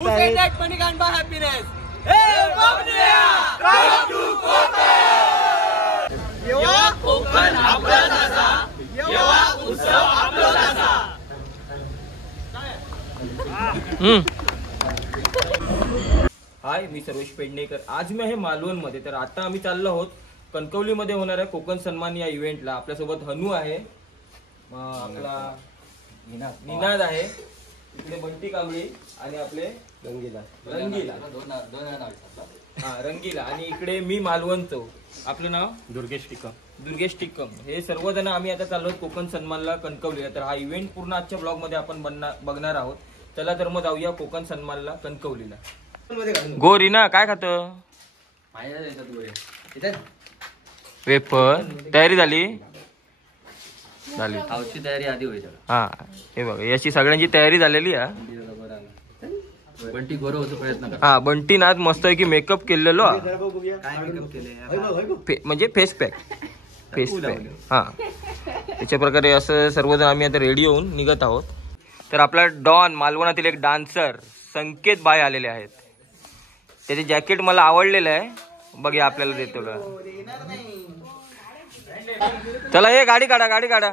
Who said that money can't buy happiness? Hey, come to Kokan! येवा कोकण आपला दासा, येवा उत्सव आपला दासा. हाय, मी सर्वेश पेडणेकर. आज मी आहे मालवण मध्ये. तर आता आम्ही चाललो आहोत कणकवली मध्ये होणाऱ्या कोकण सन्मान या इव्हेंटला. आपल्यासोबत हनू आहे, आपला निनाद आहे, इकडे बंटी कांबळी आणि आपले रंगीला रंगीला आणि इकडे मी मालवणचो. आपलं नाव दुर्गेश टिक्कम. हे सर्वजण आम्ही आता चाललो कोकण सन्मानला कणकवलीला. तर हा इव्हेंट पूर्ण आजच्या ब्लॉग मध्ये आपण बघणार आहोत. चला तर मग जाऊया कोकण सन्मानला कणकवलीला. गो रीना, काय खात? वेपर तयारी झाली आवची तयारी आधी व्हायची. हा, हे बघा याची सगळ्यांची तयारी झालेली आहे. बंटी गोरो होतो प्रयत्न कर. हा, बंटी नाद मस्त आहे की मेकअप केलेलो. काय मेकअप केले म्हणजे फेस पॅक. हा, त्याच्या प्रकारे असं सर्वजण आम्ही आता रेडी होऊन निघत आहोत. तर आपला डॉन मालवणातील एक डान्सर संकेत बाय आलेले आहेत. त्याचे जॅकेट मला आवडलेलं आहे. बघा आपल्याला देतो का. चला, ये गाडी काढा.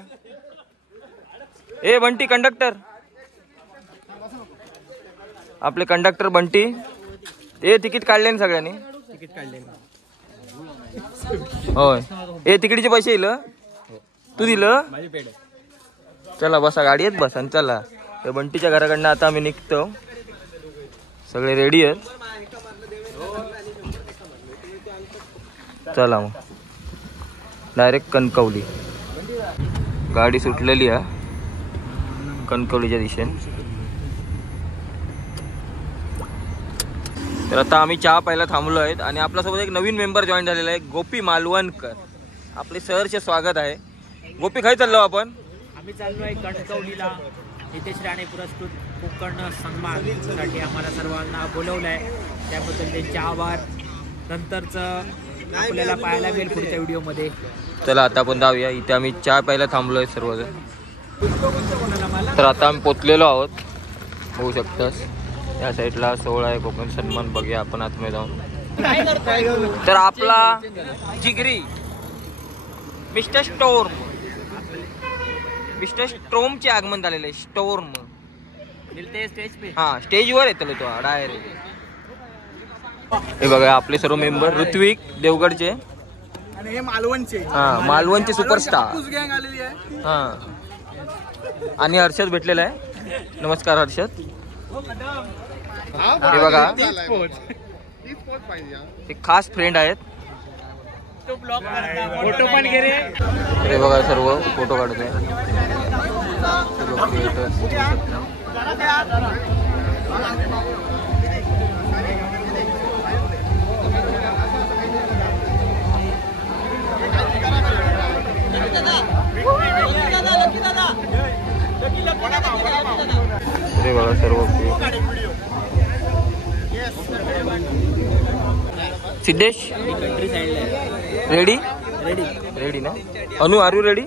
ए बंटी कंडक्टर, आपले कंडक्टर बंटी. ए तिकीट काढले ना सगळ्यांनी? तिकीट काढले होय. ए तिकीटचे पैसे दिलं? तू दिलं? चला बसा गाडीत बसा आणि चला. त्या बंटीच्या घराकडनं आता आम्ही निघतो. सगळे रेडी आहेत. चला मग डायरेक्ट कणकवली. गाडी सुटलेली आहे कणकवलीच्या दिशेने. तर आता आम्ही चहा प्यायला थांबलो आहेत आणि आपल्यासोबत एक नवीन मेंबर जॉईन झालेला आहे, गोपी मालवणकर. आपले सहर्ष स्वागत आहे. गोपी, काय चाललो आपण? आम्ही चाललोय कणकवलीला. नितेश राणे पुरस्कृत कोकण सन्मानसाठी आम्हाला सर्वांना बोलवलंय. त्याबद्दल त्यांचे आभार. नंतरचं आपल्याला पाहायला मिळेल पुढच्या व्हिडिओमध्ये. चला आता आपण जाऊया. इथे आम्ही चहा प्यायला थांबलोय सर्वजण. तर आता आम्ही पोचलेलो आहोत. होऊ शकतास या साईडला सोहळा आहे कोकण सन्मान. बघूया आपण आतमध्ये जाऊन. तर आपला जिगरी मिस्टर स्टोर्मचे आगमन झालेलं आहे. स्टोर्म स्टेज पे. हा, स्टेजवर येतो तो डायरेक्ट. हे बघा आपले सर्व मेंबर. ऋत्विक देवगडचे आणि हे मालवणचे. हा, मालवणचे सुपरस्टार. गँग आलेली आहे. हा, आणि हर्षद भेटलेला आहे. नमस्कार हर्षद. हे बघा हे खास फ्रेंड आहेत. फोटो पण घे रे. हे बघा सर्व फोटो काढतोय. हे बघा सर्व. सिद्धेश रेडी ना? अनु, आर यू रेडी?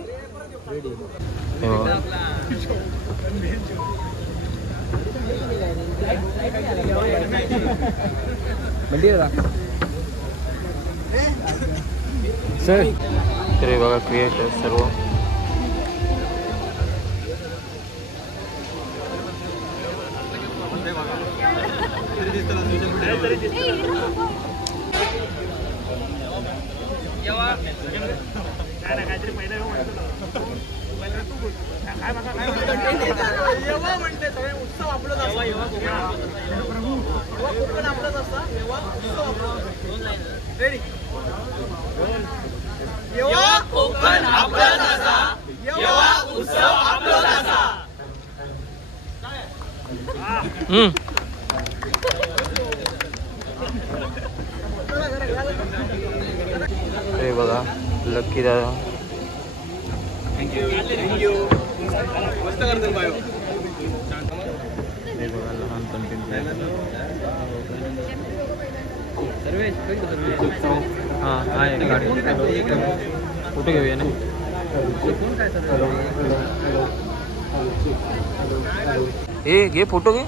तर हे बघा क्रिएटर सर्व. कोकण आपला दासा, येवा उत्सव आपला दासा. हे बघा लक्की दादा. थँक्यू. मस्त करतो बायो. हे बघा लहान कंटेंट. हा आहे गाडी. फोटो घेऊया ना. कोण काय सर? हे घे फोटो घे.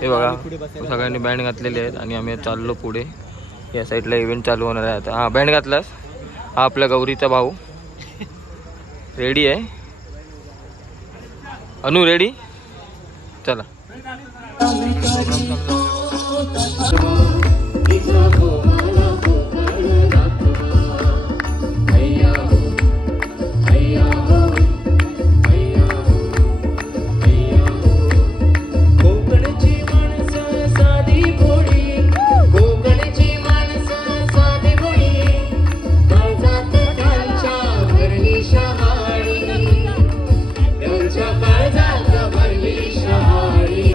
हे बघा सगळ्यांनी बँड घातलेले आहेत आणि आम्ही चाललो पुढे. या साईडला इव्हेंट चालू होणार आहे आता. हा बँड घातलास. हा आपल्या गौरीचा भाऊ रेडी आहे. अनु रेडी. चला.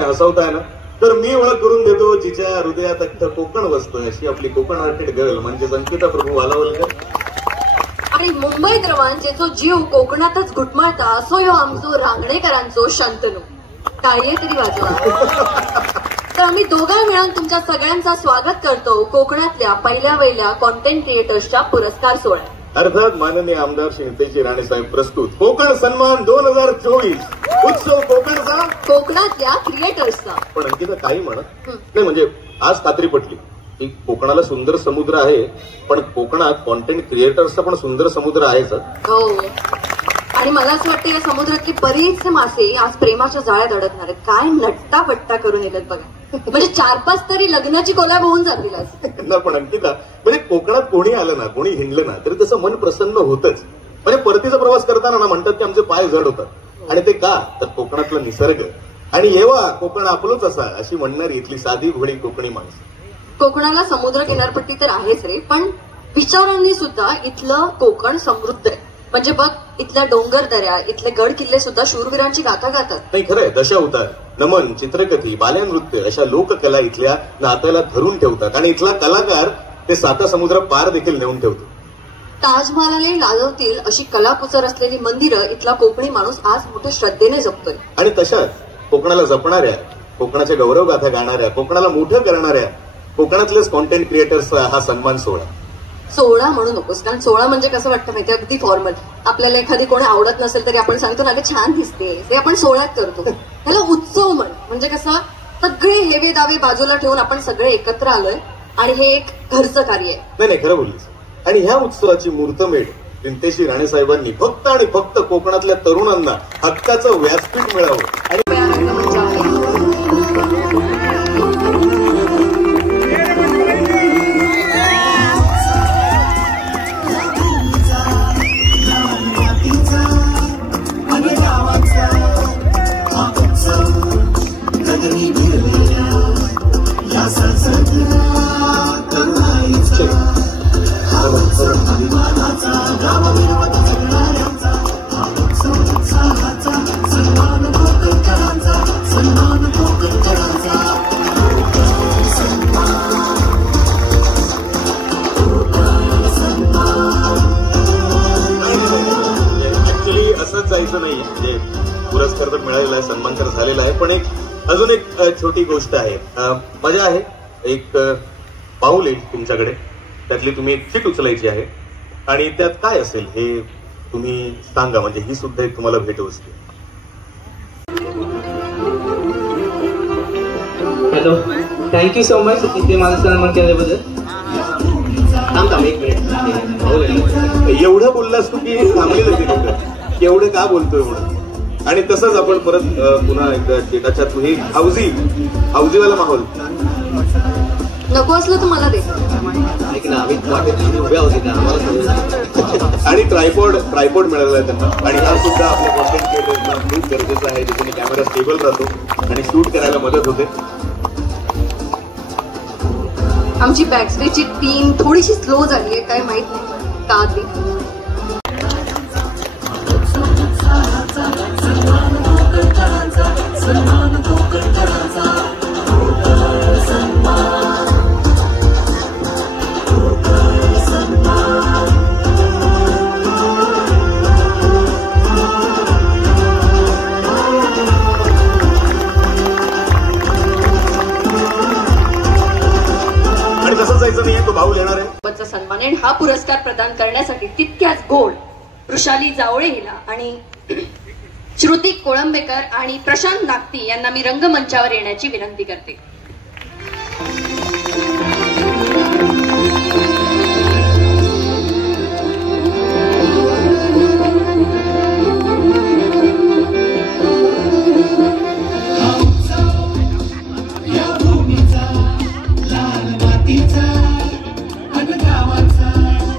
हसवताय ना तर मी ओळख करून देतो जिच्या हृदयात अख्खं कोकण बसतोय अशी आपली कोकण आर्टिड गर्ल म्हणजे अंकिता प्रभू वालावलकर. आणि मुंबईत रवान जेचो जीव कोकणातच घुटमळता असो ह्यो आमचो रांगणेकरांचो शांतनू. कार्य तरी वाजवा. तर आम्ही दोघा मिळून तुमच्या सगळ्यांचा स्वागत करतो कोकणातल्या पहिल्या वहिल्या कॉन्टेंट क्रिएटर्सच्या पुरस्कार सोहळ्यात. अर्थात माननीय आमदार श्री हितेश राणेसाहेब प्रस्तुत कोकण सन्मान 2024 उत्सव कोकणचा कोकणातल्या क्रिएटर्सचा. पण अंकिता काही म्हणत नाही म्हणजे आज खात्री पटली की कोकणाला सुंदर समुद्र आहे पण कोकणात कॉन्टेंट क्रिएटर्सचा पण सुंदर समुद्र आहेच. हो आणि मला असं वाटतं या समुद्रातली बरीच मासे आज प्रेमाच्या जाळ्यात अडकणार आहेत. काय नट्टा पट्टा करून येतात बघा. म्हणजे 4-5 तरी लग्नाची कोलाब होऊन जातील आज. पण अंकिता म्हणजे कोकणात कोणी आलं ना कोणी हिंडलं ना तरी त्याचं मन प्रसन्न होतच. म्हणजे परतीचा प्रवास करताना ना म्हणतात की आमचे पाय जड होतात आणि ते का तर कोकणातला निसर्ग आणि येवा कोकण आपलंच असा अशी म्हणणारी इथली साधी भोळी कोकणी माणसं. कोकणाला समुद्र किनारपट्टी तर आहेच रे पण विचारांनी सुद्धा इथलं कोकण समृद्ध आहे. म्हणजे बघ इथल्या डोंगर दऱ्या इथले गड किल्ले सुद्धा शूरवीरांची गाथा गातात. नाही खरंय दशा उतार नमन चित्रकथी बाल्यनृत्य अशा लोककला इथल्या नात्याला धरून ठेवतात आणि इथला कलाकार ते 7 समुद्र पार देखील नेऊन ठेवतो. ताजमहालाला लाजवतील अशी कलाकुसर असलेली मंदिरं इथला कोकणी माणूस आज मोठ्या श्रद्धेने जपतोय. आणि तशाच कोकणाला जपणाऱ्या कोकणाच्या गौरवगाथा गाणाऱ्या कोकणाला मोठं करणाऱ्या कोकणातलेच कॉन्टेंट क्रिएटर्सचा हा सन्मान सोहळा. सोहळा म्हणू नकोस कारण सोहळा म्हणजे कसं वाटतं माहिती अगदी फॉर्मल. आपल्याला एखादी कोणी आवडत नसेल तरी आपण सांगतो ना ग छान दिसते ते आपण सोहळ्यात करतो. त्याला उत्सव म्हणजे कसं सगळे हेवे दावे बाजूला ठेवून आपण सगळे एकत्र आलोय आणि हे एक घरचं कार्य आहे. नाही खरं बोललीस. आणि ह्या उत्सवाची मूर्तमेढ हितेश राणेसाहेबांनी फक्त आणि फक्त कोकणातल्या तरुणांना हक्काचं व्यासपीठ मिळावं आणि जायचं नाही म्हणजे पुरस्कार तर मिळालेला आहे सन्मान तर झालेला आहे पण अजून एक छोटी गोष्ट आहे. मजा आहे एक पाऊल येईल तुमच्याकडे त्यातली तुम्ही एक सीट उचलायची आहे आणि त्यात काय असेल हे तुम्ही सांगा म्हणजे ही सुद्धा एक तुम्हाला भेट असते. हॅलो थँक्यू सो मच इथे माझं सन्मान केल्याबद्दल. एक मिनिट एवढं बोललास तू की थांबलेलं ते लोक एवढं का बोलतोय एवढं. आणि तसंच आपण परत पुन्हा एकदा शेताच्या तू हे हौजीवाला माहोल नको असलं तर मला दे. ऐक ना आम्ही उभ्या होती आम्हाला आणि ट्रायपॉड मिळालेला आहे त्यांना आणि हा सुद्धा आपल्या कॉन्टेंट क्रिएटर्सना खूप गरजेचं आहे ज्याच्याने कॅमेरा स्टेबल राहतो आणि शूट करायला मदत होते. आमची बॅकस्टेजची टीम थोडीशी स्लो झाली आहे काय माहित नाही का ती. सन्मान आणि हा पुरस्कार प्रदान करण्यासाठी तितक्याच गोड वृषाली जावळे हिला आणि श्रुती कोळंबेकर आणि प्रशांत नागती यांना मी रंगमंचावर येण्याची विनंती करते.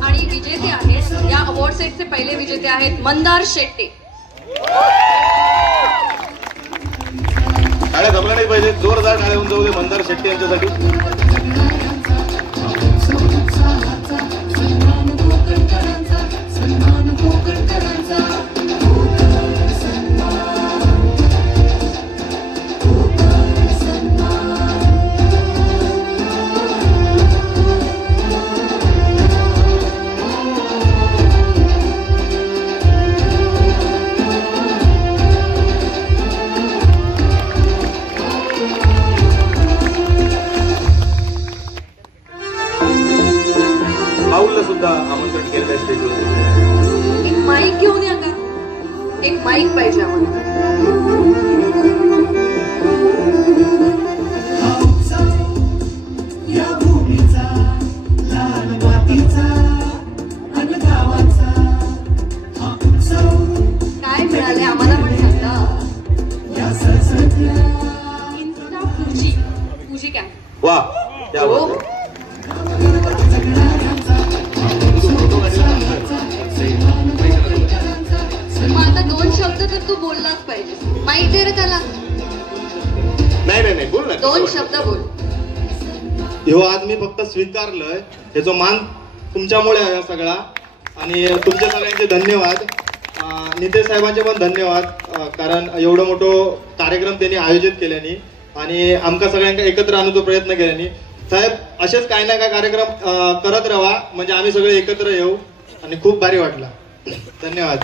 आणि विजेते आहेत, या अवॉर्ड सेटचे पहिले विजेते आहेत मंदार शेट्टे. टाळ्या जमल्या नाही पाहिजे, जोरदार टाळ्या होऊन जाऊ दे मंदार शेट्टी यांच्यासाठी. पाऊलला सुद्धा आमंत्रण केलेलं आहे स्टेजवर. एक माईक घेऊन या का? एक माईक पाहिजे आम्हाला. काय मिळाले आम्हाला पण सांगा. इन्स्टा पूजी काय? वा त्या हो. मग आता 2 शब्द तर तू बोललाच पाहिजे. माहिती दे रे त्याला. नाही बोल ना. 2 शब्द बोल. ह्यो आज मी फक्त स्वीकारलंय, ह्याचा मान तुमच्यामुळे आहे सगळा. आणि तुमच्या सगळ्यांचे धन्यवाद. नितेश साहेबांचे पण धन्यवाद, कारण एवढं मोठं कार्यक्रम त्यांनी आयोजित केल्याने आणि आमका सगळ्यांना एकत्र आणण्याचा प्रयत्न केल्याने. साहेब असेच काही ना काही कार्यक्रम करत राहा, म्हणजे आम्ही सगळे एकत्र येऊ. आणि खूप भारी वाटलं. धन्यवाद.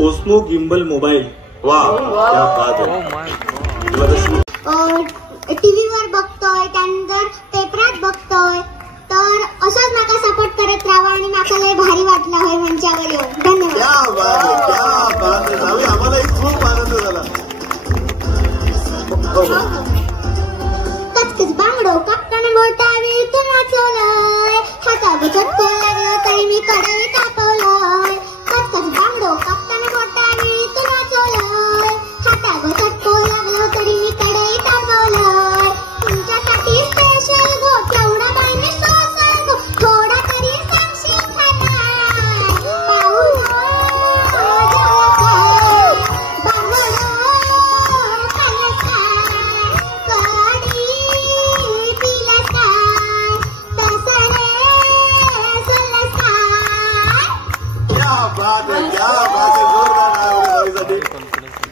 Osmo gimbal mobile. वा क्या बात आहे. टीव्हीवर बघतोय, त्यानंतर पेपरात बघतोय, तर असंच नका सपोर्ट करत राहा. आणि मला लय भारी वाटलं होय मंचावर येऊन. धन्यवाद. क्या बात आहे, क्या बात आहे. आम्हालाही खूप आनंद झाला. कचकच बांगडो कापताना बोटाने तू नाचवलंय, हातावर चटको लागलं तरी मी कढई तापवलंय. कचकच बांगडो कापताना बोटाने तू नाचवलंय, हातावर चटको लागलं तरी मी कढई तापवलंय. तुमच्यासाठी स्पेशल गो केवढा बाईने सोसल गो, थोडा तरी सांगशील खाना. पाऊल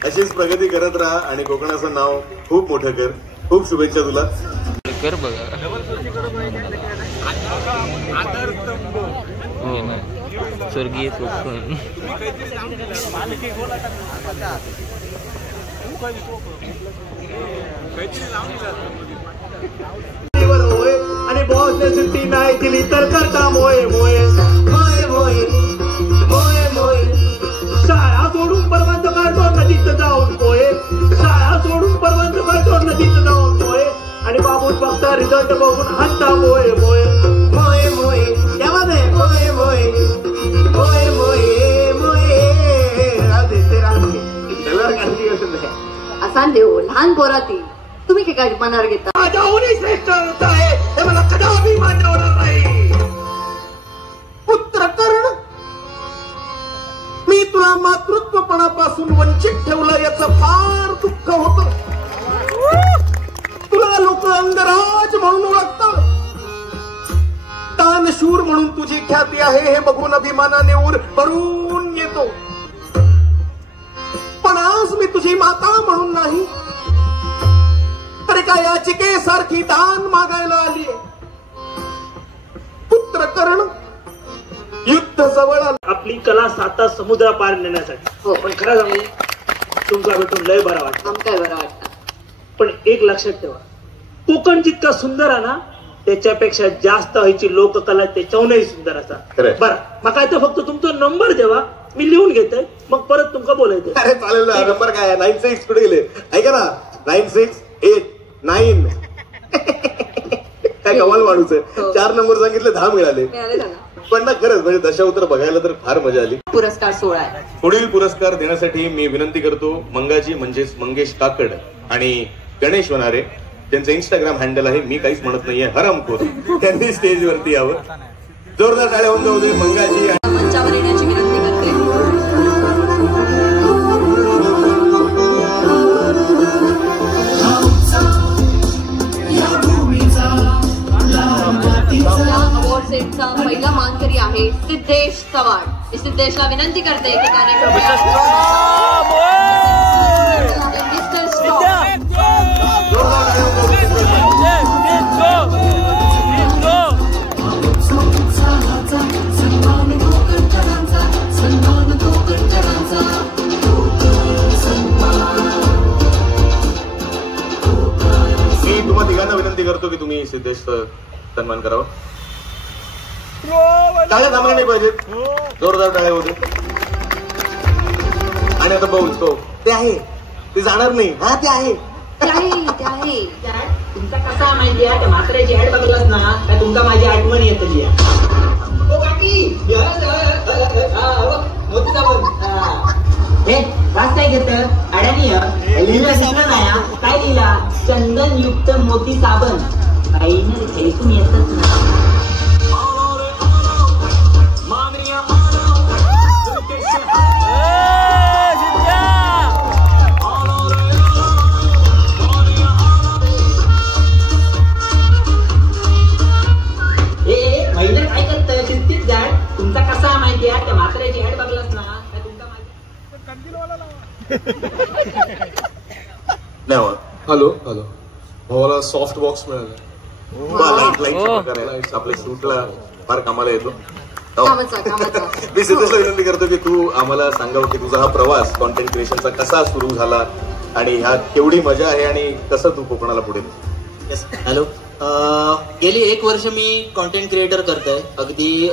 अशीच प्रगती करत राहा आणि कोकणाचं नाव खूप मोठं कर. खूप शुभेच्छा तुला. कर बघा. स्वर्गीय कोकण. आणि बॉसने सुट्टी नाही दिली तर करता मोये मोये मोये मोये मोये मोये. शाळा सोडून परवांच काढतो नदीत जाऊन पोहे. शाळा सोडून परवांच काढतो नदीत जाऊन पोहे. आणि बाबू फक्त रिझल्ट बघून हसता मोये मोये मोये मोये. तेव्हा नाही मोये मोये मोये मोये मोये. राहते राहते सगळं काळजी असं नाही. असा देव लहान पोराती तुम्ही काय मनावर घेता. माझ्याहूनही श्रेष्ठ अर्थ आहे हे मला कदापि मान्य होणार नाही. पुत्र कर्ण, मी तुला मातृत्वपणापासून वंचित ठेवलं याचं फार दुःख होतं. तुला लोक अंगराज म्हणून ओळखतात. दानशूर म्हणून तुझी ख्याती आहे हे बघून अभिमानाने ऊर भरून येतो. पण आज मी तुझी माता म्हणून नाही तर एका याचिकेसारखी दान मागायला आली. पुत्र कर्ण, युद्ध जवळ आलं. आपली कला 7 समुद्र पार नेण्यासाठी. हो. पण खरं सांगू तुमचा भेटून लय बरा वाटतं. काय बरं वाटतं. पण एक लक्षात ठेवा, कोकण जितका सुंदर आहे ना त्याच्यापेक्षा जास्त व्हायची लोककला त्याच्याहूनही सुंदर असा. बरं मग काय तर फक्त तुमचा नंबर देवा, मी लिहून घेते मग परत तुमका बोलायचं. अरे चालेल ना. नंबर काय 96 कुठे गेले ऐका ना. 9689. काय कमाल माणूस आहे. 4 नंबर सांगितले 10 मिळाले. पण ना खरंच म्हणजे दशावतार बघायला तर फार मजा आली. पुरस्कार सोहळा आहे. पुढील पुरस्कार देण्यासाठी मी विनंती करतो मंगाजी म्हणजेच मंगेश काकड आणि गणेश वनारे, त्यांचं इंस्टाग्राम हँडल आहे मी काहीच म्हणत नाहीये हरमखोर, त्यांनी स्टेजवरती यावं. जोरदार टाळ्या होऊन जाऊ दे. मंगाजी मंचावर येण्याची विनंती करते. अवॉर्ड सेटचा पहिला मानकरी आहे सिद्धेश चव्हाण. मी सिद्धेशला विनंती करते की तुम्हा तिघांना विनंती करतो की तुम्ही सिद्धेश सन्मान करावा. टाळ्या थांबल्या नाही पाहिजेत. जोरदार टाळ्या होते. आणि आता बघू ते आहे ते जाणार नाही. हा ते आहे तुमचा कसा माहिती आहे त्या म्हाताऱ्याची ऍड बघलास ना काय तुमका माझी आठवण येत काय घेत अडाणी लिहिलं दिसलं नाही. काय लिहिला चंदन युक्त मोती साबण. काही ऐकून येतच नाही. महिला काय करत शिस्तीत जाय. तुमचा कसा माहिती आहे त्या म्हाताऱ्याची ऍड बघलास ना काय तुमचा हॅलो हॅलो भावाला सॉफ्ट बॉक्स मिळाला. आपल्या शूटला फार कामाला येतो. मी सिद्धेशला विनंती करतो की तू आम्हाला सांगावं की तुझा हा प्रवास कॉन्टेंट क्रिएशनचा कसा सुरू झाला आणि ह्यात केवढी मजा आहे आणि कसं तू कोकणाला पुढे. हॅलो, गेली 1 वर्ष मी कॉन्टेंट क्रिएटर करतोय. अगदी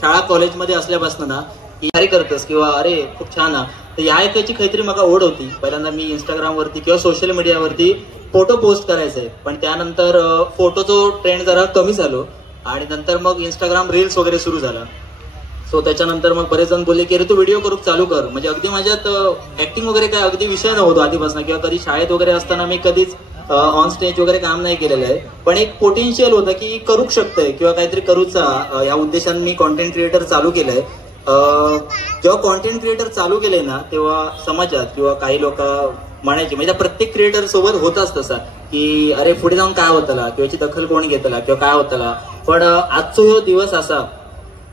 शाळा कॉलेजमध्ये असल्यापासून ना की अरे करतस किंवा अरे खूप छान आहे तर ह्या एकाची काहीतरी मला ओढ होती. पहिल्यांदा मी इंस्टाग्रामवरती किंवा सोशल मीडियावरती फोटो पोस्ट करायचे. पण त्यानंतर फोटोचं ट्रेंड जरा कमी झालो आणि नंतर मग इंस्टाग्राम रील्स वगैरे सुरू झाला. सो त्याच्यानंतर मग बरेच जण बोलले की अरे तू व्हिडिओ करू चालू कर. म्हणजे अगदी माझ्यात ऍक्टिंग वगैरे काय अगदी विषय नव्हतो आधीपासून किंवा कधी शाळेत वगैरे असताना मी कधीच ऑन स्टेज वगैरे काम नाही केलेलं आहे. पण एक पोटेन्शियल होतं की करूच शकतंय किंवा काहीतरी करूचा या उद्देशाने मी कॉन्टेंट क्रिएटर चालू केलंय. जेव्हा कॉन्टेंट क्रिएटर चालू केलंय ना तेव्हा समाजात किंवा काही लोक म्हणायचे म्हणजे प्रत्येक क्रिएटर सोबत होताच तसा की अरे पुढे जाऊन काय होतला किंवा याची दखल कोणी घेतला किंवा काय होतला. पण आजचा हा दिवस असा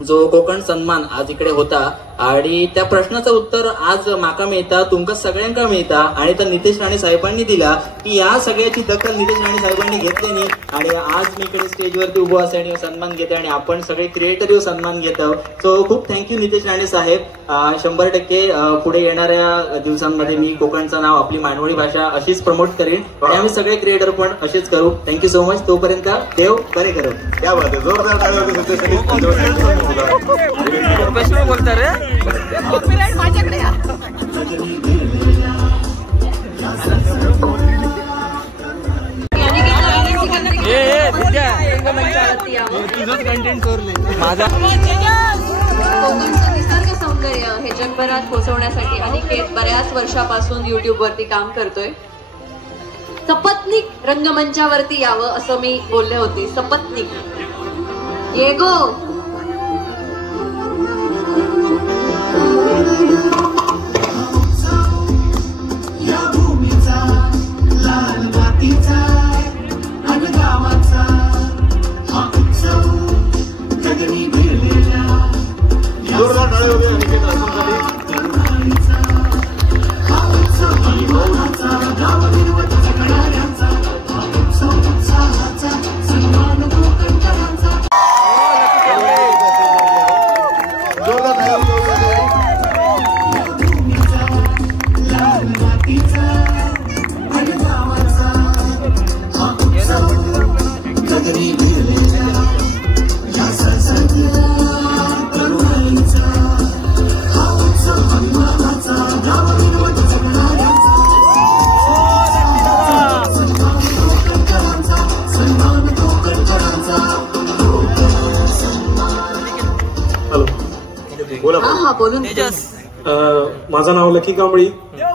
जो कोकण सन्मान आज इकडे होता आणि त्या प्रश्नाचं उत्तर आज माका मिळता, तुमका सगळ्यांका मिळता. आणि तर नितेश राणे साहेबांनी दिला की या सगळ्याची दखल नितेश राणे साहेबांनी घेतली आणि आज मी इकडे स्टेजवरती उभो असे आणि सन्मान घेते आणि आपण सगळे क्रिएटर सन्मान घेतो. सो खूप थँक्यू नितेश राणे साहेब. 100% पुढे येणाऱ्या दिवसांमध्ये मी कोकणचं नाव, आपली मानवळी भाषा अशीच प्रमोट करेन आणि आम्ही सगळे क्रिएटर पण असेच करू. Thank you so much. तोपर्यंत देव बरे करो. क्या बात आहे, जोरदार टाळ्या होते प्रोफेशनल बोलता रे. माझ्याकडे तुझंच कंटेंट करले माझा. कोकणचं निसर्ग सौंदर्य हे जगभरात पोहोचवण्यासाठी अनिकेत बऱ्याच वर्षापासून युट्यूब वरती काम करतोय. सपत्नीक रंगमंचावरती यावं असं मी बोलले होते. सपत्नीक ये गो. जोरदार टाळ्या होते अनिकेत असूनसाठी. माझं नाव लकी कांबळी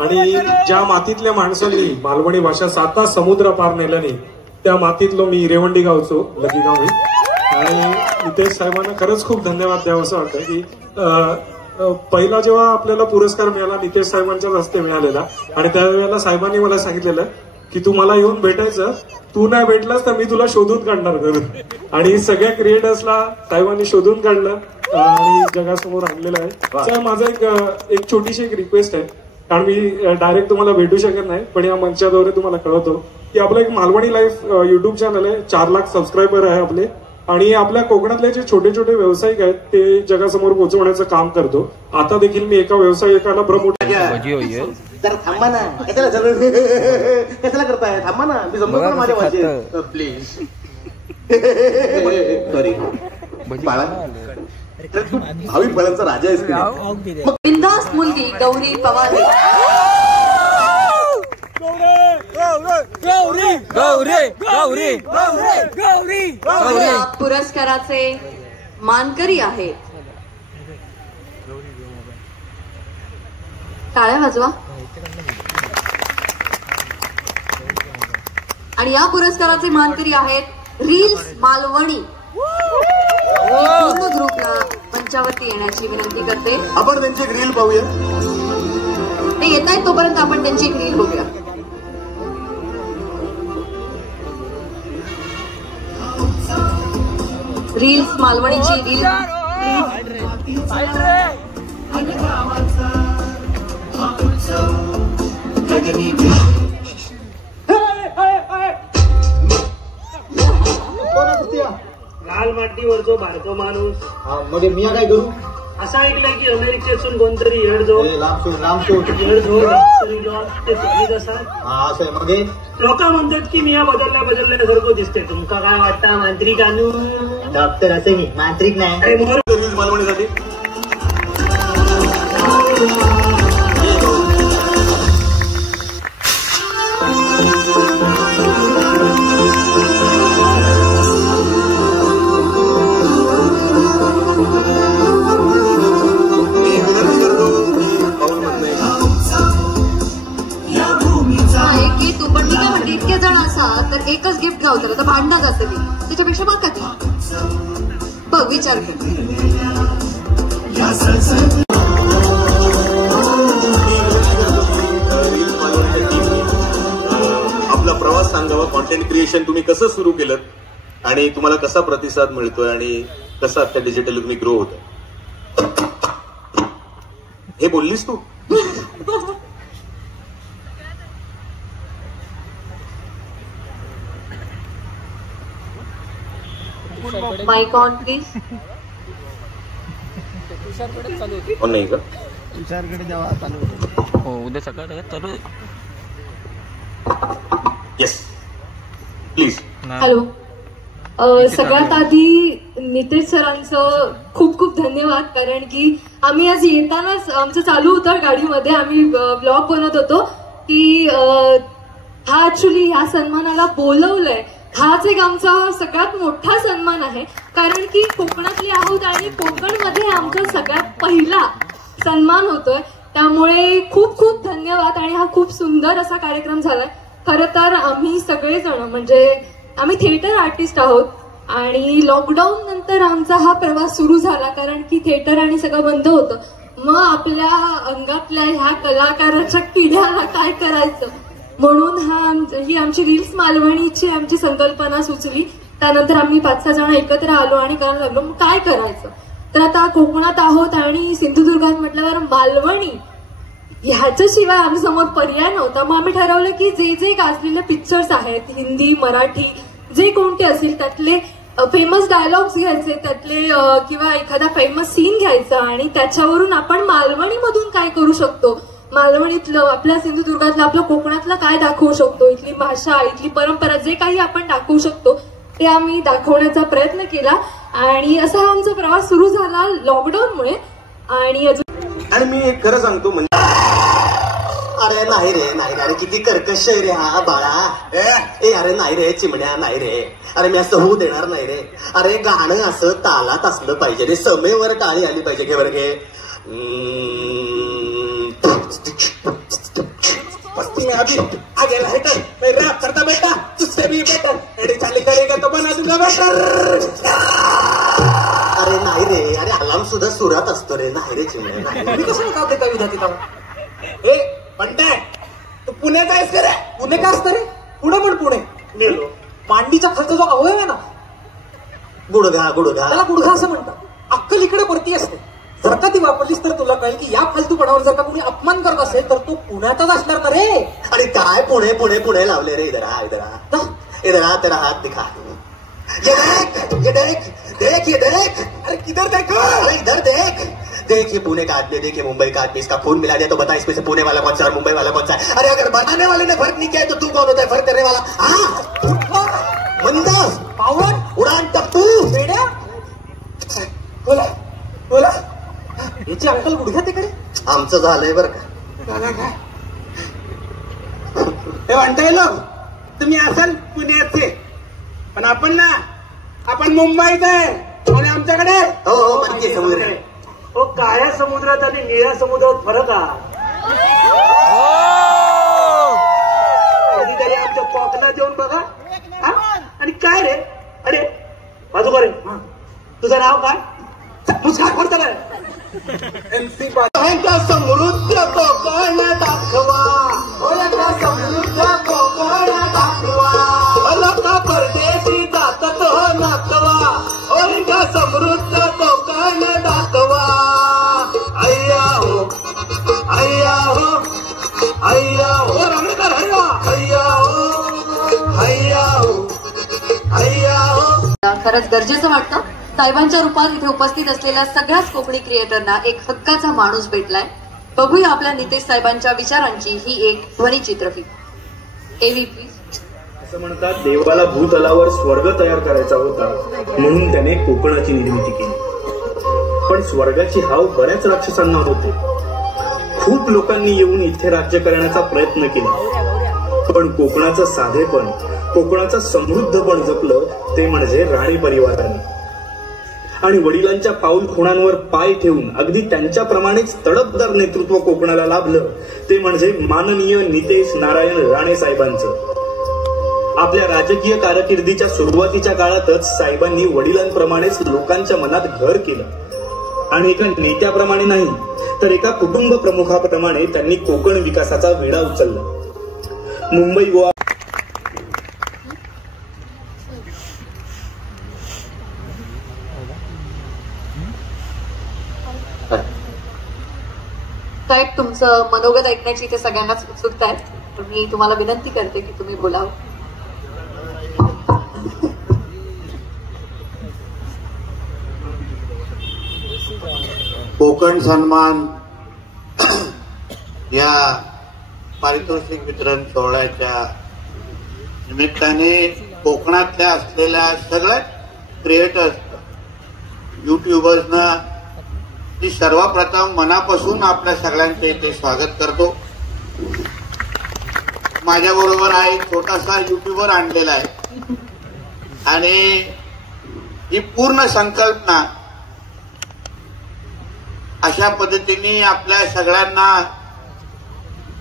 आणि ज्या मातीतल्या माणसांनी मालवणी भाषा 7 समुद्र पार नेलं नाही त्या मातीतलो मी रेवंडी गावचो लकी कांबळी. आणि नितेश साहेबांना खरंच खूप धन्यवाद द्यावं असं वाटतं की पहिला जेव्हा आपल्याला पुरस्कार मिळाला नितेश साहेबांच्याच हस्ते मिळालेला आणि त्यावेळेला साहेबांनी मला सांगितलेलं की तू मला येऊन भेटायचं, तू नाही भेटलास तर मी तुला शोधून काढणार करून. आणि सगळ्या क्रिएटर्सला साहेबांनी शोधून काढलं आणि जगासमोर आणलेलं आहे. तर माझं एक छोटीशी एक रिक्वेस्ट आहे, कारण मी डायरेक्ट तुम्हाला भेटू शकत नाही पण या मंचाद्वारे तुम्हाला कळवतो की आपलं एक मालवणी लाईफ युट्यूब चॅनल आहे. 4 लाख सबस्क्रायबर आहे आपले आणि आपल्या कोकणातले जे छोटे छोटे व्यावसायिक आहेत ते जगासमोर पोहोचवण्याचं काम करतो. आता देखील मी एका व्यावसायिकाला प्रमोट. जरा थांबा ना, कशाला करताय? थांबा ना, मी जमतो ना माझ्या भाषेत प्लीज. सॉरी बाळा, तू भावी फळांचा राजा आहेस. बिंदास मुलगी गौरी पवार पुरस्काराचे मानकरी आहेत. टाळ्या वाजवा. आणि या पुरस्काराचे मानकरी आहेत रील्स मालवणी. पूर्ण ग्रुपला मंचावरती येण्याची विनंती करते. आपण त्यांची एक रील पाहूया. ते येत आहेत तोपर्यंत आपण त्यांची एक रील बघूया. रील्स मालवणीची रील. लाल मातीवरचो भारतो माणूस. मध्ये मी काय करू? असं ऐकलंय की अमेरिकेतून कोणतरी येडजो लोक म्हणतात की मिया बदलल्यासारखं दिसते. तुमका काय वाटतं मांत्रिक आणू? डॉक्टर असे मी मांत्रिक नाही. मालवणीसाठी इतके जण असा तर एकच गिफ्ट गावतं तर भांडणं जातं ती. त्याच्यापेक्षा माका ती बघ विचार कर. आपला प्रवास सांगावा. कॉन्टेंट क्रिएशन तुम्ही कसं सुरू केलं आणि तुम्हाला कसा प्रतिसाद मिळतोय आणि कसं आता डिजिटली तुम्ही ग्रो होत? हे बोललीस तू? Mic on please. नाही का? हो उद्या सकाळ चालू. Yes please. हॅलो. सगळ्यात आधी नितेश सरांचं खूप खूप धन्यवाद, कारण की आम्ही आज येतानाच आमचं चालू होतं गाडीमध्ये, आम्ही ब्लॉग बनवत होतो की हा ऍक्च्युली ह्या सन्मानाला बोलवलंय. हाच एक आमचा सगळ्यात मोठा सन्मान आहे, कारण की कोकणातले आहोत आणि कोकणमध्ये आमचा सगळ्यात पहिला सन्मान होतोय. त्यामुळे खूप खूप धन्यवाद. आणि हा खूप सुंदर असा कार्यक्रम झालाय. खरं तर आम्ही सगळेजण म्हणजे आम्ही थिएटर आर्टिस्ट आहोत आणि लॉकडाऊन नंतर आमचा हा प्रवास सुरू झाला, कारण की थिएटर आणि सगळं बंद होतं. मग आपल्या अंगातल्या ह्या कलाकाराच्या किड्याला काय करायचं म्हणून ही आमची रील्स मालवणीची आमची संकल्पना सुचली. त्यानंतर आम्ही 5-6 जण एकत्र आलो आणि करायला लागलो मग काय करायचं. तर आता कोकणात आहोत आणि सिंधुदुर्गात म्हटल्यावर मालवणी ह्याच्याशिवाय आमच्यासमोर पर्याय नव्हता. मग आम्ही ठरवलं की जे जे गाजलेले पिक्चर्स आहेत हिंदी मराठी जे कोणते असतील त्यातले फेमस डायलॉग्स घ्यायचे, त्यातले किंवा एखादा फेमस सीन घ्यायचा आणि त्याच्यावरून आपण मालवणीमधून काय करू शकतो, मालवणीतलं आपल्या सिंधुदुर्गातलं आपलं कोकणातलं काय दाखवू शकतो, इथली भाषा इथली परंपरा जे काही आपण दाखवू शकतो ते आम्ही दाखवण्याचा प्रयत्न केला. आणि असा हा आमचा प्रवास सुरू झाला लॉकडाऊनमुळे. आणि मी एक खरं सांगतो म्हणजे अरे नाही रे नाही रे, अरे किती कर्कश आहे रे हा बाळा. ए अरे नाही रे चिमण्या नाही रे, अरे मी असं होऊ देणार नाही रे. अरे गाणं असं तालात असलं पाहिजे रे, समेवर टाळी आली पाहिजे. घे बरं घे. आगे बेटा रॅप करता बेटा तुझसे भी बेटर एडी चाली करेगा तो बना दूंगा बेटर. अरे नाही रे, अरे अलार्म सुद्धा सुरात असतो रे. नाही रे चिमण्या नाही. मी कसं का ते कविता तिथं ए म्हणताय तू पुण्याचा आहेस का रे? पुणे काय असतं रे? पुणे पण पुणे नेलो मांडीचा खालचा जो अवयव आहे ना गुडघा, गुडघा त्याला गुडघा असं म्हणतात. अक्कल इकडे वरती असते. जर का ती वापरलीस तर तुला कळेल की या फालतूपणावर जर का कोणी अपमान करत असेल तर तो पुण्यातच असणार ना रे. अरे काय पुणे पुणे पुणे लावले रे. इधरा इधरा इधरा तेरा हात दिखा. ये देख ये देख देख ये देख. अरे किधर देखो? अरे इधर देख देख ये पुणे का आदमी, देख ये मुंबई का आदमी. इसका खून मिला दिया तो बता इसमें से पुणे वाला कौन सा और मुंबई वाला कौन सा है? अरे अगर बनाने वाले ने फर्क नहीं किया तो तू कौन होता है फर्क करने वाला? मंदास पावन उड़ान टप्पू बेड्या. बोला बोला याची अक्कल गुडघ्यात तिकडे. आमचं झालंय बरं का. हे म्हणताय लोक तुम्ही असाल पुण्याचे पण आपण ना आपण मुंबईत आहे आणि आमच्याकडे हो म्हणजे समुद्र आहे. हो काळ्या समुद्रात आणि निळ्या समुद्रात फरक आहे. कधीतरी आमच्या कोकणात येऊन बघा. आणि काय रे अरे बाजू रे तुझं नाव काय? मुस्कान करता काय MC समृद्ध कोकण दाखवा, समृद्ध कोकण दाखवा. लोका परदेशी जातात हो नाकवा, समृद्ध कोकण दाखवा. अय्या हो अय्या हो अय्या हो रमणकर अय्या अय्या हो अय्या हो अय्या हो. खरंच गरजेचं वाटतं. साहेबांच्या रूपात इथे उपस्थित असलेल्या सगळ्याच कोकणी क्रिएटरना एक हक्काचा माणूस भेटलाय. बघूया आपल्या नितेश साहेबांच्या विचारांची ही एक ध्वनिचित्रफीत. एव्ही प्लीज. असं म्हणतात देवाला भूतलावर स्वर्ग तयार करायचा होता म्हणून त्याने कोकणाची निर्मिती केली. पण स्वर्गाची हाव बऱ्याच राक्षसांना होते. खूप लोकांनी येऊन इथे राज्य करण्याचा प्रयत्न केला, पण कोकणाचं साधेपण कोकणाचं समृद्धपण जपलं ते म्हणजे राणी परिवाराने. आणि वडिलांच्या पाऊल खुणांवर पाय ठेवून अगदी त्यांच्याप्रमाणेच तडफदार नेतृत्व कोकणाला लाभलं ते म्हणजे माननीय नितेश नारायण राणे साहेबांचं. आपल्या राजकीय कारकिर्दीच्या सुरुवातीच्या काळातच साहेबांनी वडिलांप्रमाणेच लोकांच्या मनात घर केलं आणि एका नेत्याप्रमाणे नाही तर एका कुटुंब प्रमुखाप्रमाणे त्यांनी कोकण विकासाचा विडा उचलला. मुंबई गोवा तुमचं मनोगत ऐकण्याची इथे सगळ्यांनाच उत्सुकता आहे. मी तुम्हाला विनंती करते की तुम्ही बोलावं. कोकण सन्मान या पारितोषिक वितरण सोहळ्याच्या निमित्ताने कोकणातल्या असलेल्या सगळ्या क्रिएटर्स युट्यूबर्सना मी सर्वप्रथम मनापासून आपल्या सगळ्यांचे इथे स्वागत करतो. माझ्याबरोबर हा एक छोटासा युट्यूबर आणलेला आहे आणि ही पूर्ण संकल्पना अशा पद्धतीने आपल्या सगळ्यांना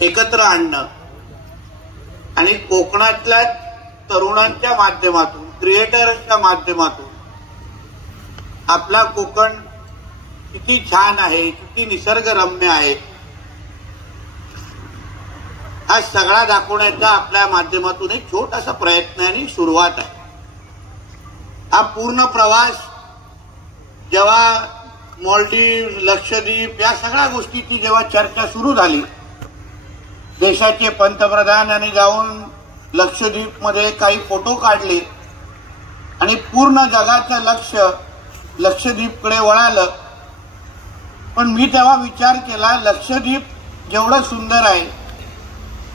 एकत्र आणणं आणि कोकणातल्या तरुणांच्या माध्यमातून क्रिएटर्सच्या माध्यमातून आपला कोकण किती छान आहे, किती निसर्गरम्य आहे हा सगळा दाखवण्याचा आपल्या माध्यमातून एक छोटासा प्रयत्न आणि सुरुवात आहे. हा पूर्ण प्रवास जेव्हा मालदीव, लक्षद्वीप या सगळ्या गोष्टीची जेव्हा चर्चा सुरू झाली, देशाचे पंतप्रधान यांनी जाऊन लक्षद्वीपमध्ये काही फोटो काढले आणि पूर्ण जगाचं लक्ष लक्षद्वीपकडे वळालं. पण मी तेव्हा विचार केला, लक्षद्वीप जेवढं सुंदर आहे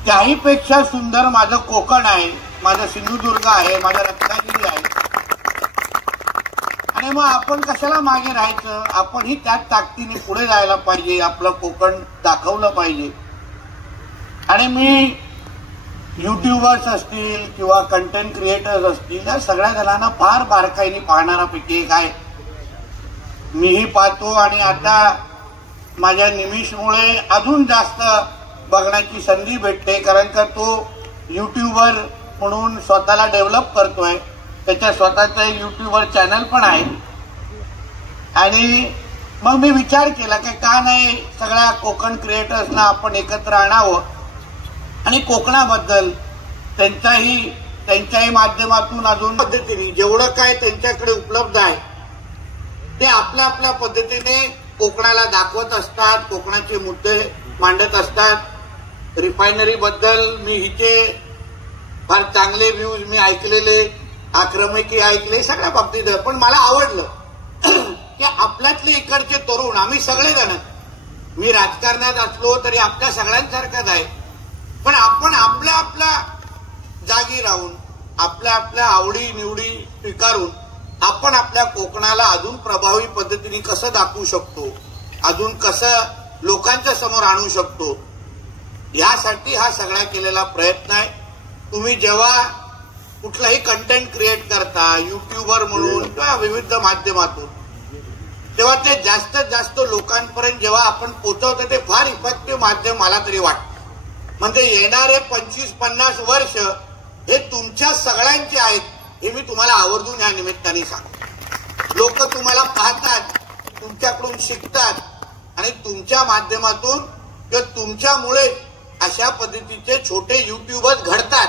त्याहीपेक्षा सुंदर माझं कोकण आहे, माझं सिंधुदुर्ग आहे, माझं रत्नागिरी आहे. आणि मग आपण कशाला मागे राहायचं, आपणही त्याच ताकदीने पुढे जायला पाहिजे, आपलं कोकण दाखवलं पाहिजे. आणि मी युट्यूबर्स असतील किंवा कंटेंट क्रिएटर्स असतील या सगळ्या जणांना फार बारकाईने पाहणारापैकी एक आहे. मीही पाहतो आणि आता माझ्या निमिषमुळे अजून जास्त बघण्याची संधी भेटते, कारण का तो युट्यूबर म्हणून स्वतःला डेव्हलप करतोय, त्याच्या स्वतःचं एक युट्यूबर चॅनल पण आहे. आणि मग मी विचार केला की का नाही सगळ्या कोकण क्रिएटर्सना आपण एकत्र आणावं आणि कोकणाबद्दल त्यांच्याही माध्यमातून अजून पद्धतीने जेवढं काय त्यांच्याकडे उपलब्ध आहे ते आपल्या आपल्या पद्धतीने कोकणाला दाखवत असतात, कोकणाचे मुद्दे मांडत असतात. रिफायनरी बद्दल मी हिचे फार चांगले व्ह्यूज मी ऐकलेले, आक्रमकी ऐकले सगळ्या बाबतीत. पण मला आवडलं की आपल्यातले इकडचे तरुण आम्ही सगळेजण, मी राजकारणात असलो तरी आपल्या सगळ्यांसारखाच आहे, पण आपण आपल्या आपल्या जागी राहून आपल्या आपल्या आवडी निवडी स्वीकारून आपण आपल्या कोकणाला अजून प्रभावी पद्धतीने कसं दाखवू शकतो, अजून कसं लोकांच्या समोर आणू शकतो, यासाठी हा सगळा केलेला प्रयत्न आहे. तुम्ही जेव्हा कुठलाही कंटेंट क्रिएट करता युट्यूबर म्हणून किंवा विविध माध्यमातून, तेव्हा ते जास्तीत जास्त लोकांपर्यंत जेव्हा आपण पोहोचवतो ते फार इफेक्टिव्ह माध्यम मला तरी वाटतं. म्हणजे येणारे 25-50 वर्ष हे तुमच्या सगळ्यांचे आहेत हे मी तुम्हाला आवर्जून या निमित्ताने सांगतो. लोक तुम्हाला पाहतात, तुमच्याकडून शिकतात आणि तुमच्या माध्यमातून किंवा तुमच्यामुळे अशा पद्धतीचे छोटे युट्यूबर्स घडतात.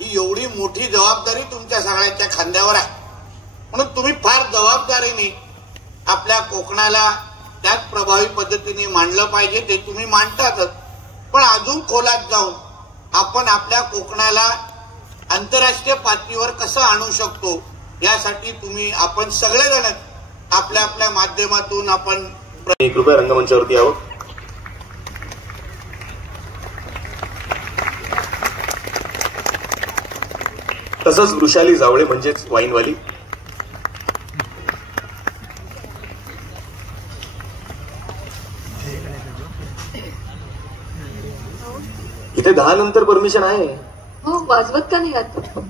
ही एवढी मोठी जबाबदारी तुमच्या सगळ्यांच्या खांद्यावर आहे. म्हणून तुम्ही फार जबाबदारीने आपल्या कोकणाला त्याच प्रभावी पद्धतीने मांडलं पाहिजे. ते तुम्ही मांडतातच, पण अजून खोलात जाऊन आपण आपल्या कोकणाला आंतरराष्ट्रीय पातळीवर कसं आणू शकतो यासाठी आपण सगळेजण आपल्या आपल्या माध्यमातून आपण कृपया रंगमंचावरती यावं. तसंच वृषाली जावळे म्हणजेच वाईनवाली. इथे 10 नंतर परमिशन आहे. हो, वाजवत का नाही आता.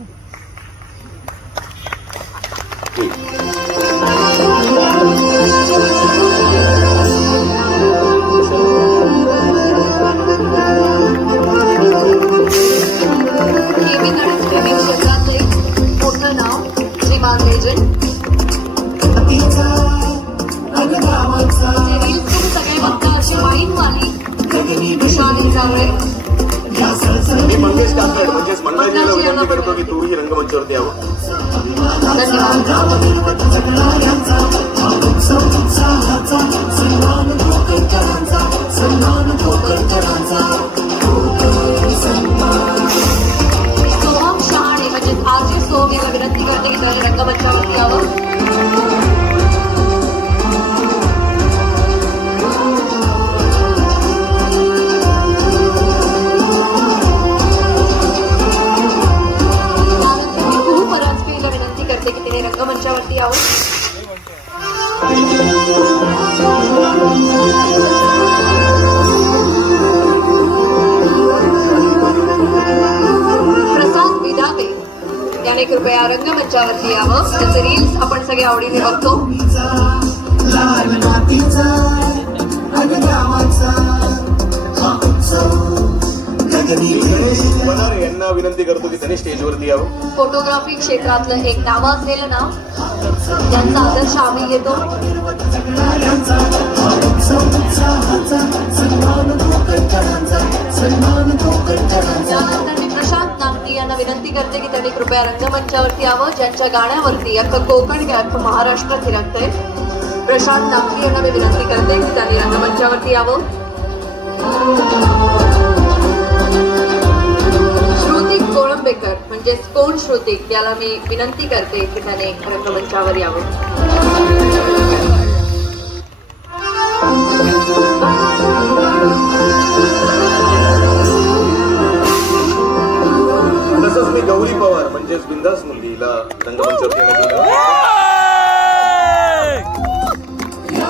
मोठं नाव श्रीमान लेजंड. सगळे बघता अशी वाईनवाली वृषाली जावळे. मी मंगेश काकड म्हणजेच मंडळाला विनंती करतो की तूही रंगमंचावरती यावं. धन्यवाद. रंगमंचावरती यावं. करते की तिने रंगमंचावरती यावं. प्रसाद विदाते त्याने कृपया रंगमंचावरती यावं. त्याचे रील्स आपण सगळे आवडीने बघतो. यांना विनंती करतो की त्यांनी स्टेजवरती यावं. फोटोग्राफी क्षेत्रातलं एक नाव असलेलं नाव ज्यांचा आदर्श आम्ही घेतो. त्यानंतर मी प्रशांत नागटी यांना विनंती करते की त्यांनी कृपया रंगमंचावरती यावं. ज्यांच्या गाण्यावरती अख्खं कोकण काय अख्खं महाराष्ट्र थिरकतंय. प्रशांत नागटी यांना मी विनंती करते की त्यांनी रंगमंचावरती यावं. श्रुतिक कोळंबेकर म्हणजेच कोण श्रुतिक याला मी विनंती करते की त्याने रंगमंचावर यावं. तसंच मी गौरी पवार म्हणजेच बिंदास मुलगीला रंगमंचावरती येण्याची.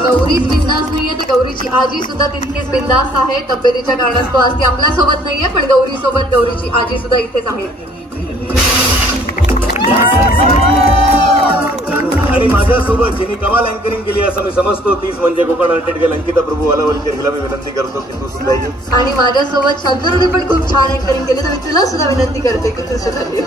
गौरीच बिंदास नाहीये तर गौरीची आजी सुद्धा तितकीच बिंदास आहे. तब्येतीच्या कारणास्तव आज ती आपल्या सोबत नाहीये पण गौरी सोबत गौरीची आजी सुद्धा इथेच आहे. आणि माझ्यासोबत जिने कमाल अँकरिंग केली असं मी समजतो तीच म्हणजे कोकण अर्टेड गेल अंकिता प्रभू वालावलकर. हिला मी विनंती करतो की तू सुद्धा ये. आणि माझ्यासोबत शांतनुने पण खूप छान अँकरिंग केली तर मी तुला सुद्धा विनंती करते की तू सुद्धा ये.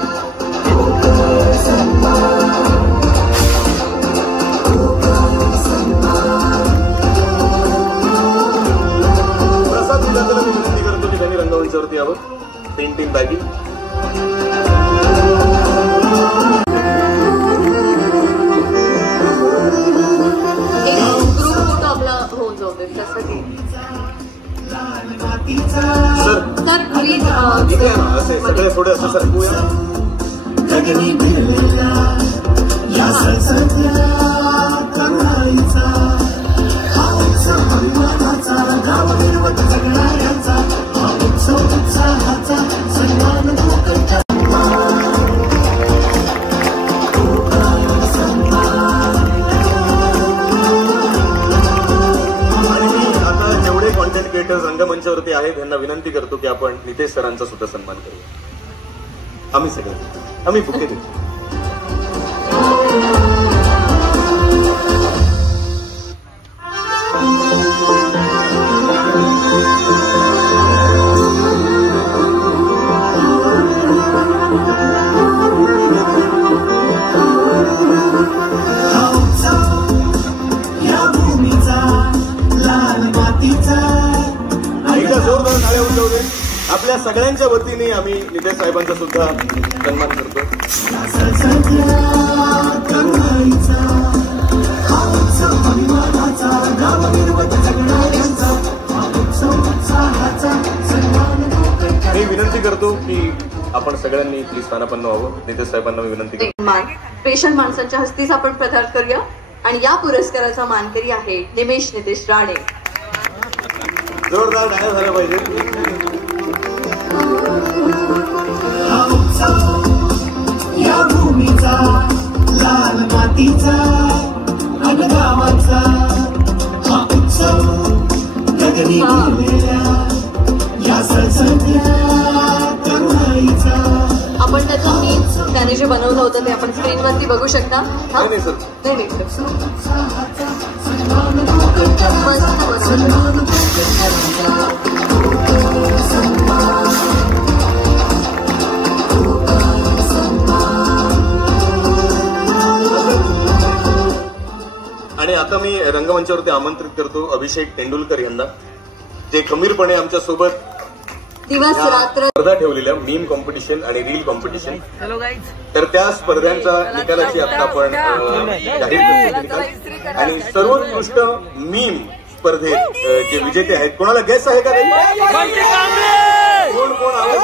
प्रसाद विधाताला मी विनंती करतो की त्यांनी रंगमंचावरती यावं. पेंटिंग बॅगी ग्रुप फोटो आपला होऊन जाऊ दे त्यासाठी. सर प्लीज असे सगळे थोडे असं सरकूया. रंगमंचावरती आहेत यांना विनंती करतो की आपण नितेश सरांचा सुद्धा सन्मान करूया. आम्ही सगळे आम्ही बुके देऊ. आपल्या सगळ्यांच्या वतीने आम्ही नितेश साहेबांचा सुद्धा सन्मान करतो. मी विनंती करतो की आपण सगळ्यांनी प्लीज स्थानापन्न व्हावं. नितेश साहेबांना मी विनंती करतो. पेशंट माणसांच्या हस्तीच आपण पदार्थ करूया. आणि या पुरस्काराचा मानकरी आहे निमेश नितेश राणे. जोरदार डायल झाला पाहिजे. या भूमीचा लाल मातीचा अन गावाचा हा उत्सव गगनी गेलेल्या या सळसळत्या तरुणाईचा. आपण त्याचं मी त्याने जे बनवलं होतं ते आपण स्क्रीनवरती बघू शकता. आणि आता मी रंगमंचावरती आमंत्रित करतो अभिषेक तेंडुलकर यांना, जे खंबीरपणे आमच्या सोबत दिवस रात्र स्पर्धा ठेवलेल्या मीम कॉम्पिटिशन आणि रील कॉम्पिटिशन. तर त्या स्पर्धांच्या निकालाची आता आपण जाहीर करतो. आणि सर्वोत्कृष्ट मीम स्पर्धेत जे विजेते आहेत, कोणाला गेस आहे का? कोण कोण आवाज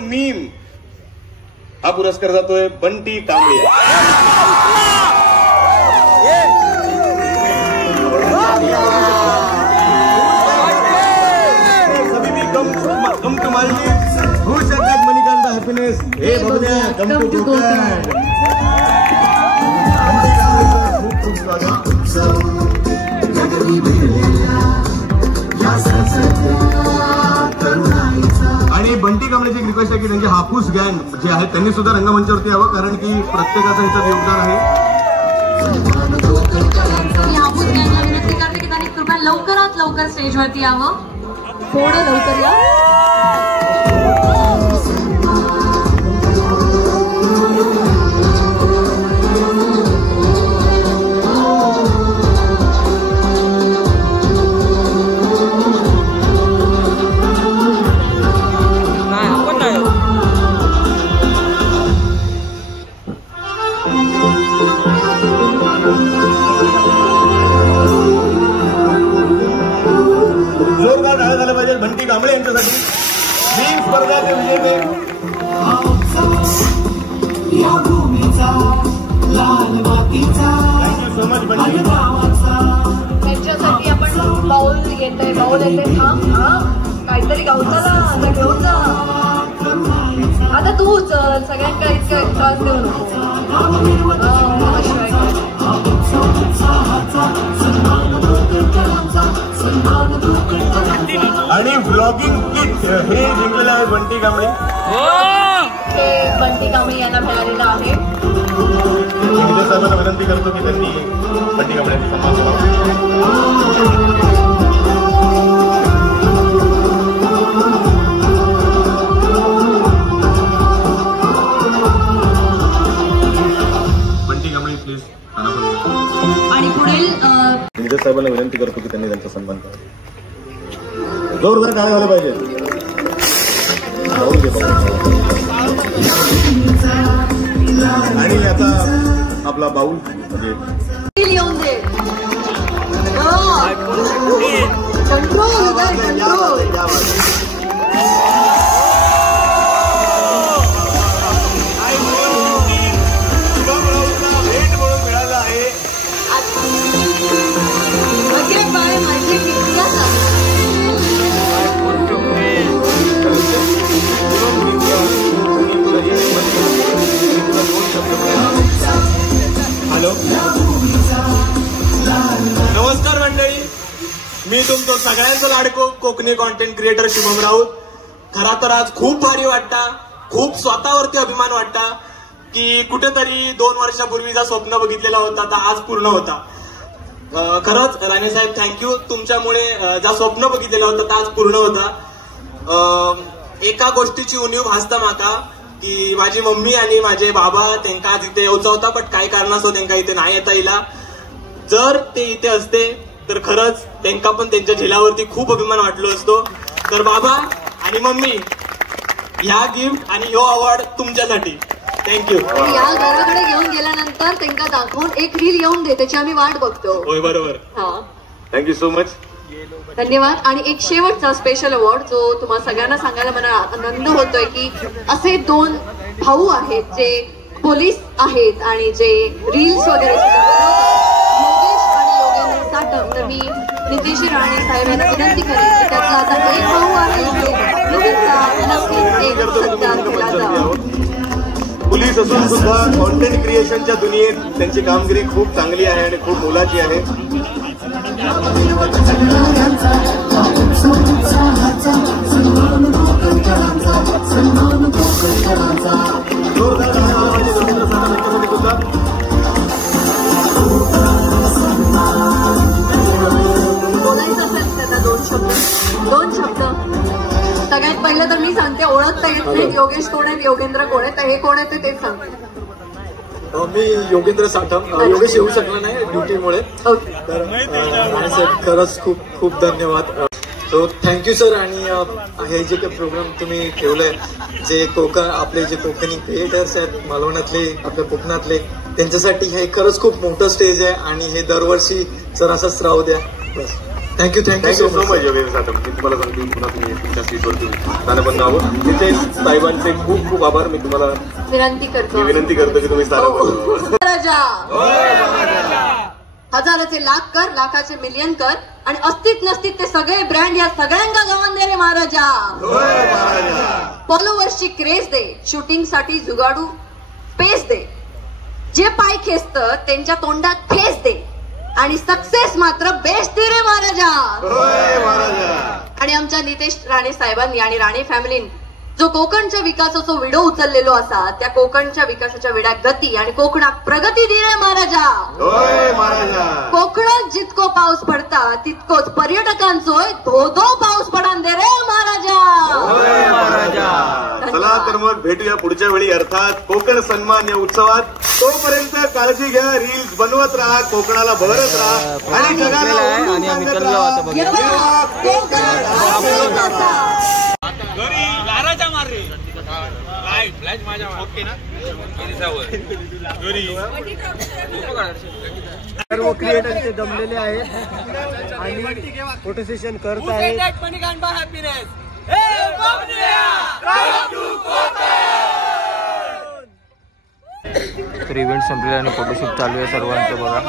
मीम हा पुरस्कार जातोय बंटी कांबळे. गम कमाल खुश शकतात मणिकांत हॅपीनेस. हे बघूया गम टू कोकण. खूप स्वागत. आणि बंटी कांबळेची एक रिक्वेस्ट आहे की त्यांचे हापूस गँग जे आहे त्यांनी सुद्धा रंगमंचावरती यावं, कारण की प्रत्येकाचं याचं योगदान आहे. हापूस गँगला विनंती करते की त्यांनी कृपया लवकरात लवकर स्टेजवरती यावं. थोडं लवकर या. जोरदार टाळ्या झाल्या पाहिजे बंटी कांबळे यांच्यासाठी. ही स्पर्धाचे विजेते सो मच बंटी. त्यांच्यासाठी आपण बाऊल येते काहीतरी गावताला आता घेऊन जा. आता तू चल, सगळ्यांना इतका त्रास देऊ नको. आणि व्लॉगिंग किट हे जिंकलेलं आहे बंटी कांबळे. हे बंटी कांबळे यांना मिळालेलं आहे. विजय साहेबांना विनंती करतो की त्यांनी बंटी कांबळ्यांचा सन्मान करावा. प्लीज. आणि पुढील विजय साहेबांना विनंती करतो की त्यांनी त्यांचा सन्मान करावा. जोरदार टाळ्या झाल्या पाहिजे. आणि आता आपला बाऊल म्हणजे येऊन दे. कंट्रोल हॅलो, नमस्कार मंडळी. मी तुमचं सगळ्यांचं लाडको कोकणी कॉन्टेंट क्रिएटर शुभम राऊत. खरा तर आज खूप भारी वाटता, खूप स्वतःवरती अभिमान वाटता की कुठेतरी 2 वर्षापूर्वीचा स्वप्न बघितलेला होता तर आज पूर्ण होता. खरंच राणे साहेब थँक्यू. तुमच्यामुळे ज्या स्वप्न बघितलेलं होतं तर आज पूर्ण होता. एका गोष्टीची उणीव भासता माका की माझी मम्मी आणि माझे बाबा त्यांना आज इथे येऊचा होता, पण काही कारणास्तव त्यांना इथे नाही येता येईल. जर ते इथे असते तर खरंच त्यांना पण त्यांच्या झेलावरती खूप अभिमान वाटलो असतो. तर बाबा आणि मम्मी ह्या गिफ्ट आणि ह्यो अवॉर्ड तुमच्यासाठी. थँक्यू. या घराकडे घेऊन गेल्यानंतर त्यांना दाखवून एक रील येऊन दे, त्याची आम्ही वाट बघतो. होय बरोबर. हा, थँक्यू सो मच. धन्यवाद. आणि एक शेवटचा स्पेशल अवॉर्ड जो तुम्हाला सगळ्यांना सांगायला मला आनंद होतोय की असे 2 भाऊ आहेत जे पोलीस आहेत आणि जे रील्स वगैरे सुद्धा बनवतात, योगेश आणि योगेंद्र साटम. तर मी नितेश राणे साहेब यांना विनंती करेन की त्यातला आता एक भाऊ आहे योगेंद्रचा नक्कीच एक सत्कार केला जावा. पोलीस असून सुद्धा कॉन्टेंट क्रिएशनच्या दुनियेत त्यांची कामगिरी खूप चांगली आहे आणि खूप मोलाची आहे. बोलायचं असेल त्याचा 2 शब्द. सगळ्यात पहिलं तर मी सांगते, ओळखता येत नाही योगेश कोण आहेत, योगेंद्र कोण आहेत, हे कोण आहेत तेच सांगते. मी योगेंद्र साठम. योगेश येऊ शकला नाही ड्युटीमुळे. तर राणे साहेब खरंच खूप खूप धन्यवाद. So thank you sir. आणि हे जे काही प्रोग्राम तुम्ही ठेवलंय, जे आपले जे कोकणी क्रिएटर्स आहेत मालवणातले, आपल्या कोकणातले, त्यांच्यासाठी हे खरंच खूप मोठं स्टेज आहे आणि हे दरवर्षी सर असंच राहू द्या. बस. Thank you thank you so much Yogesh Jadhav. मी तुम्हाला सांगतो पुन्हा तुम्ही तुमच्या सीटवरती स्थान पण नावं. नितेश साहेबांचे खूप खूप आभार. मी तुम्हाला विनंती करतो की तुम्ही स्थान हजाराचे लाख कर, लाखाचे मिलियन कर आणि अस्तित नसतित ते सगळे ब्रँड या सगळ्यांना गव्हाण दे रे महाराजा. फॉलोवर्सची क्रेज दे, शूटिंग साठी जुगाडू स्पेस दे, जे पाय खेचत त्यांच्या तोंडात ठेस दे आणि सक्सेस मात्र बेस्ट दे रे महाराजा. आणि आमच्या नितेश राणे साहेबांनी आणि राणे फॅमिलीन जो कोकणच्या विकासाचा विडो उचललेलो असा, त्या कोकणच्या विकासाच्या विड्यात गती आणि कोकणात प्रगती दे रे महाराजा. कोकणात जितको पाऊस पडता तितकोच पर्यटकांचो धो पाऊस पडान दे रे महाराजा. चला तर मग भेटूया पुढच्या वेळी, अर्थात कोकण सन्मान या उत्सवात. तोपर्यंत काळजी घ्या, रील्स बनवत राहा, कोकणाला बहरत राहा आणि जगाला आणि आम्ही चाललो सर्व क्रिएटर ते जमलेले आहेत आणि फोटो सेशन करत आहेत. तर इव्हेंट संपलेला आणि फोटोशूट चालू आहे सर्वांचं बघा.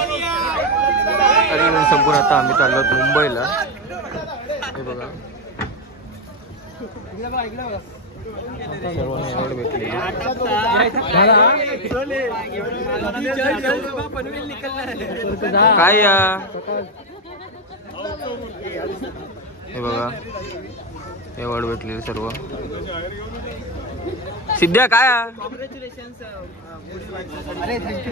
तर इव्हेंट संपून आता आम्ही चाललो मुंबईला. हे बघा सर्वांना एवढ भेटले. काय या हे बघा एवढ भेटले सर्व. सिद्ध्या काय अरे थँक्यू.